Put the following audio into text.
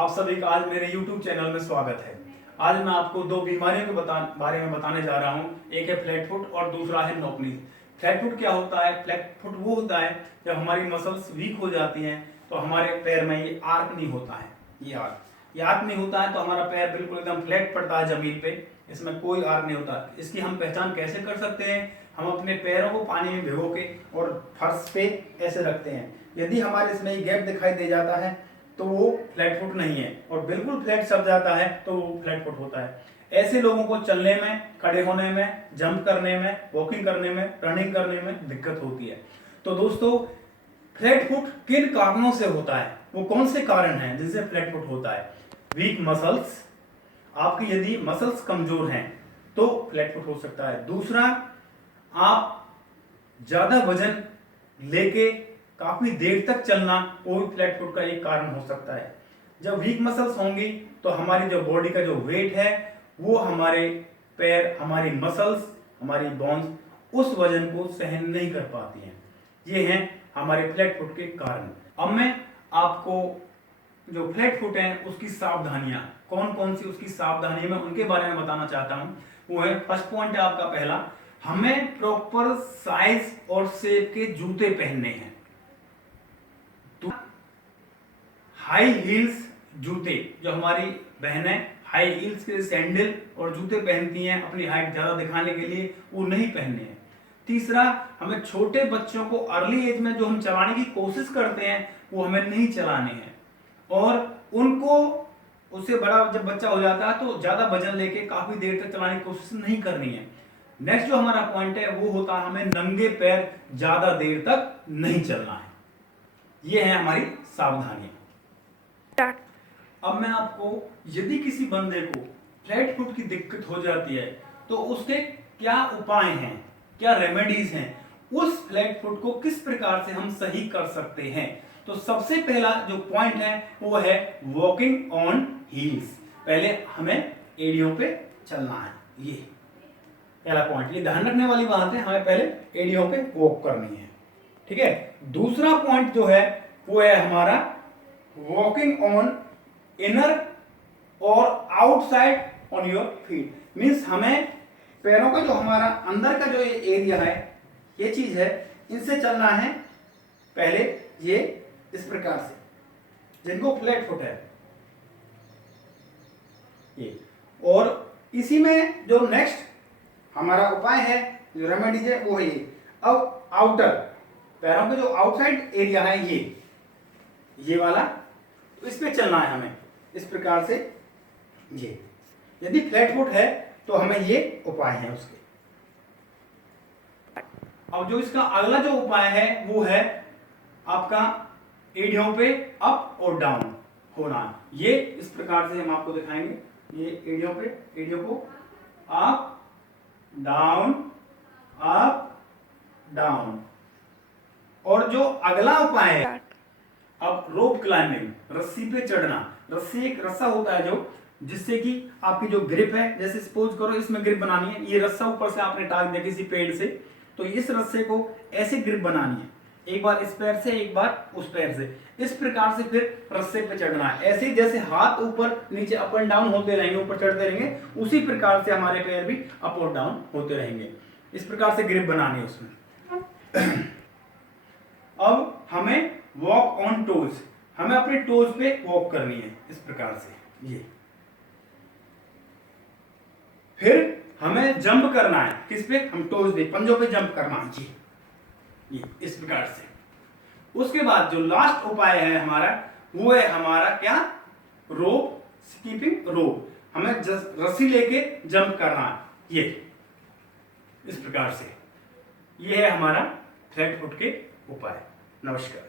आप सभी का आज मेरे YouTube चैनल में स्वागत है। आज मैं आपको दो बीमारियों के बारे में बताने जा रहा हूँ। एक है फ्लैट फुट और दूसरा है नॉक नीज। फ्लैट फुट क्या होता है? फ्लैट फुट वो होता है जब हमारी मसल्स वीक हो जाती हैं तो हमारे पैर में ये आर्क नहीं होता है। ये आर्क नहीं होता है तो हमारा पैर बिल्कुल एकदम फ्लैट पड़ता है जमीन पे, इसमें कोई आर्क नहीं होता। इसकी हम पहचान कैसे कर सकते हैं? हम अपने पैरों को पानी में भिगो के और फर्श पे ऐसे रखते हैं। यदि हमारे इसमें ये गैप दिखाई दे जाता है तो वो फ्लैट फुट नहीं है, और बिल्कुल फ्लैट सब जाता है तो वो फ्लैट फुट होता है। ऐसे लोगों को चलने में, खड़े होने में, जंप करने में, वॉकिंग करने में, रनिंग करने में दिक्कत होती है। तो दोस्तों, फ्लैट फुट किन कारणों से होता है? वो कौन से कारण हैं जिनसे फ्लैट फुट होता है? वीक मसल्स, आपकी यदि मसल्स कमजोर हैं तो फ्लैट फुट हो सकता है। दूसरा, आप ज्यादा वजन लेके काफी देर तक चलना, वो भी फ्लैट फुट का एक कारण हो सकता है। जब वीक मसल्स होंगी तो हमारी जो बॉडी का जो वेट है वो हमारे पैर, हमारी मसल्स, हमारी बोन्स उस वजन को सहन नहीं कर पाती हैं। ये हैं हमारे फ्लैट फुट के कारण। अब मैं आपको जो फ्लैट फुट है उसकी सावधानियां, कौन कौन सी उसकी सावधानियां मैं उनके बारे में बताना चाहता हूं। वो है, फर्स्ट पॉइंट है आपका पहला, हमें प्रॉपर साइज और शेप के जूते पहनने हैं। हाई हील्स जूते, जो हमारी बहनें हाई हील्स के सैंडल और जूते पहनती हैं अपनी हाइट ज्यादा दिखाने के लिए, वो नहीं पहनने हैं। तीसरा, हमें छोटे बच्चों को अर्ली एज में जो हम चलाने की कोशिश करते हैं वो हमें नहीं चलाने हैं, और उनको उससे बड़ा जब बच्चा हो जाता है तो ज्यादा वजन लेके काफी देर तक चलाने की कोशिश नहीं करनी है। नेक्स्ट जो हमारा पॉइंट है वो होता है, हमें नंगे पैर ज्यादा देर तक नहीं चलना है। ये है हमारी सावधानियां। अब मैं आपको, यदि किसी बंदे को फ्लैट फुट की दिक्कत हो जाती है तो उसके क्या उपाय हैं, क्या रेमेडीज हैं, उस फ्लैट फुट को किस प्रकार से हम सही कर सकते हैं। तो सबसे पहला जो पॉइंट है वो है वॉकिंग ऑन हील्स। पहले हमें एड़ियों पे चलना है, ये पहला पॉइंट। ये ध्यान रखने वाली बात है, हमें पहले एड़ियों पे वॉक करनी है, ठीक है। दूसरा पॉइंट जो है वो है हमारा वॉकिंग ऑन इनर और outside on your feet. Means हमें पैरों का जो हमारा अंदर का जो ये एरिया है, ये चीज है, इनसे चलना है पहले, ये इस प्रकार से, जिनको फ्लैट फुट है ये। और इसी में जो नेक्स्ट हमारा उपाय है, जो रेमेडीज है वो है ये। अब आउटर, पैरों का जो आउटसाइड एरिया है ये वाला, तो इस पे चलना है हमें इस प्रकार से। ये यदि फ्लैट फुट है तो हमें ये उपाय है उसके। अब जो इसका अगला जो उपाय है वो है आपका एड़ियों पे अप और डाउन होना। ये इस प्रकार से हम आपको दिखाएंगे। ये एड़ियों पे, एड़ियों को अप डाउन, अप डाउन। और जो अगला उपाय है, अब रोप क्लाइंबिंग, रस्सी पे चढ़ना। रस्सी एक रस्सा होता है जो, जिससे कि आपकी जो ग्रिप है, जैसे सपोज करो इसमें ग्रिप बनानी है, ये रस्सा ऊपर से आपने टांग दिया किसी पेड़ से, तो इस रस्से को ऐसे ग्रिप बनानी है, एक बार इस पैर से, एक बार उस पैर से, इस प्रकार से फिर रस्से पे चढ़ना है। ऐसे ही जैसे हाथ ऊपर नीचे अप एंड डाउन होते रहेंगे, ऊपर चढ़ते रहेंगे, उसी प्रकार से हमारे पैर भी अप और डाउन होते रहेंगे। इस प्रकार से ग्रिप बनानी है उसमें। अब हमें वॉक ऑन टोज, हमें अपने टोज पे वॉक करनी है इस प्रकार से, ये। फिर हमें जंप करना है, किस पे? हम टोज पे, पंजों पे जंप करना है, ये इस प्रकार से। उसके बाद जो लास्ट उपाय है हमारा, वो है हमारा क्या? रोप स्कीपिंग रोप। हमें रस्सी लेके जंप करना है, ये इस प्रकार से। ये है हमारा फ्लैट फुट के उपाय। नमस्कार।